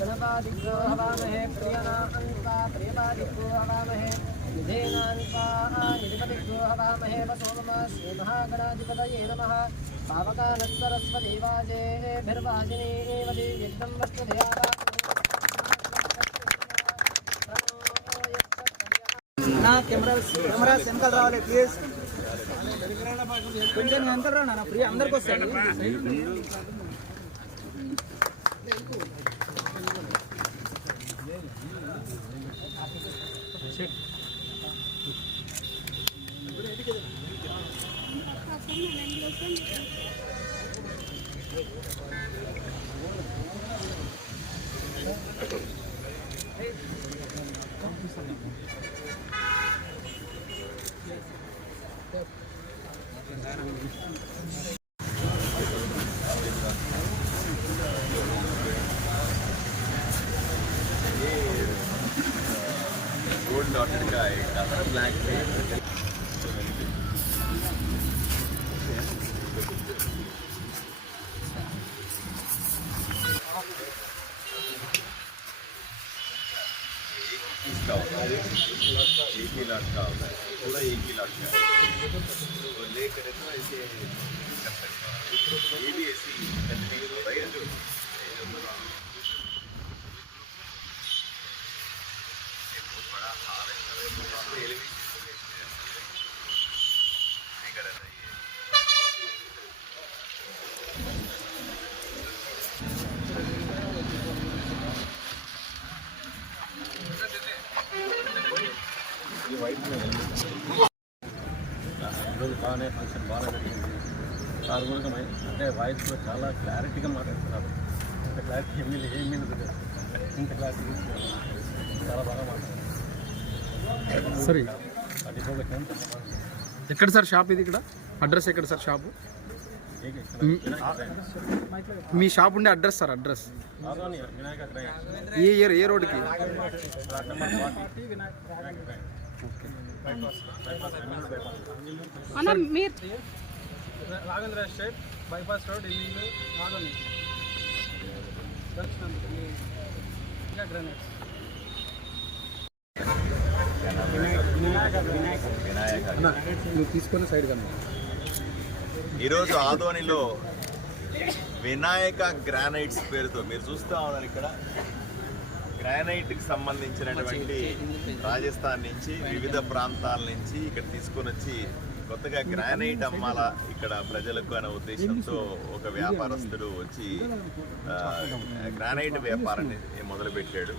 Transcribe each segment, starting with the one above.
गणपादिभ्यो हवामहे प्रियनान्ता प्रियपादिभ्यो हवामहे निधिपतिभ्यो हवामहे वसो नमः श्रीमहागणाधिपतये नमः पावकानस्सरस्वतीवाजेभिर्वाजिनीवति यज्ञं वस्तुधयावा ना कैमरा सेंकल रावाले प्लीज కొంచెం అంతర రానా నా ఫ్రీ అందరికి వస్తాడు gold dotted guy, color black paint. एक ही लाख का होता है, पूरा एक ही लाख का तो लेकर तो ऐसे कर सकते हैं। ये भी ऐसी कंटिन्यू होता है जो बहुत बड़ा हार है नहीं कर रहा है ఈరోజు బాగానే ఫంక్షన్ బాగా జరిగింది. సార్ కూడా అంటే వాయిస్లో చాలా క్లారిటీగా మాట్లాడుతున్నారు. ఇంత క్లారిటీ ఏమీ ఇంత క్లారిటీ చాలా బాగా మాట్లాడుతున్నారు. సరే ఎక్కడ సార్ షాప్ ఇది? ఇక్కడ అడ్రస్ ఎక్కడ సార్ షాపు? మీ షాప్ ఉండే అడ్రస్ సార్? అడ్రస్ ఏ రోడ్కి? రాఘవేంద్ర స్ట్రీట్ బైపాస్ రోడ్ ఇల్లు ఆదోని గ్రానైట్స్ నువ్వు తీసుకున్న సైడ్ కన్నా ఈరోజు ఆదోనిలో వినాయక గ్రానైట్స్ పేరుతో మీరు చూస్తూ ఉన్నారు. ఇక్కడ గ్రానైట్కి సంబంధించినటువంటి రాజస్థాన్ నుంచి వివిధ ప్రాంతాల నుంచి ఇక్కడ తీసుకొని వచ్చి కొత్తగా గ్రానైట్ అమ్మాలా ఇక్కడ ప్రజలకు అనే ఉద్దేశంతో ఒక వ్యాపారస్తుడు వచ్చి గ్రానైట్ వ్యాపారాన్ని మొదలుపెట్టాడు.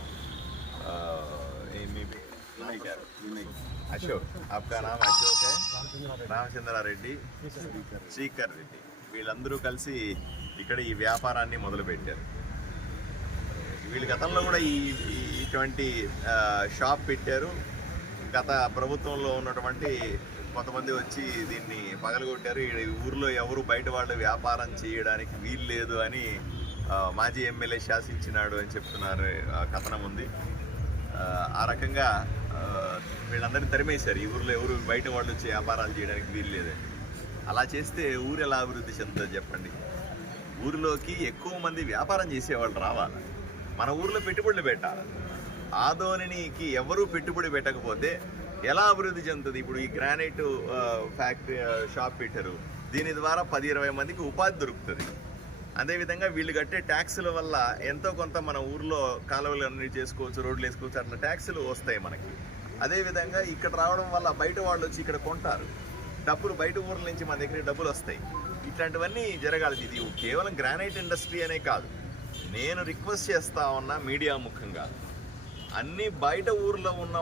అశోక్, आपका नाम అశోక్ है? రామచంద్రారెడ్డి, శ్రీకర్ రెడ్డి, వీళ్ళందరూ కలిసి ఇక్కడ ఈ వ్యాపారాన్ని మొదలుపెట్టారు. వీళ్ళు గతంలో కూడా ఇటువంటి షాప్ పెట్టారు. గత ప్రభుత్వంలో ఉన్నటువంటి కొంతమంది వచ్చి దీన్ని పగలగొట్టారు. ఈ ఊర్లో ఎవరు బయట వాళ్ళు వ్యాపారం చేయడానికి వీలు లేదు అని మాజీ ఎమ్మెల్యే శాసించినాడు అని చెప్తున్నారు. కథనం ఉంది. ఆ రకంగా వీళ్ళందరినీ తరిమేశారు. ఈ ఊర్లో ఎవరు బయట వాళ్ళు వచ్చి వ్యాపారాలు చేయడానికి వీలు లేదని. అలా చేస్తే ఊరు ఎలా అభివృద్ధి చెందుతుంది చెప్పండి? ఊరిలోకి ఎక్కువ మంది వ్యాపారం చేసేవాళ్ళు రావాలి. మన ఊర్లో పెట్టుబడులు పెట్టాలి. ఆదోనికి ఎవరు పెట్టుబడి పెట్టకపోతే ఎలా అభివృద్ధి చెందుతుంది? ఇప్పుడు ఈ గ్రానైట్ ఫ్యాక్టరీ షాప్ పెట్టారు. దీని ద్వారా 10-20 మందికి ఉపాధి దొరుకుతుంది. అదేవిధంగా వీళ్ళు కట్టే ట్యాక్సుల వల్ల ఎంతో కొంత మన ఊర్లో కాలువలు అన్ని చేసుకోవచ్చు, రోడ్లు వేసుకోవచ్చు, అట్లా ట్యాక్సులు వస్తాయి మనకి. అదేవిధంగా ఇక్కడ రావడం వల్ల బయట వాళ్ళు వచ్చి ఇక్కడ కొంటారు. డబ్బులు బయట ఊర్ల నుంచి మన దగ్గర డబ్బులు వస్తాయి. ఇట్లాంటివన్నీ జరగాలి. ఇది కేవలం గ్రానైట్ ఇండస్ట్రీ అనే కాదు. నేను రిక్వెస్ట్ చేస్తా ఉన్నా మీడియా ముఖంగా, అన్ని బయట ఊర్లో ఉన్న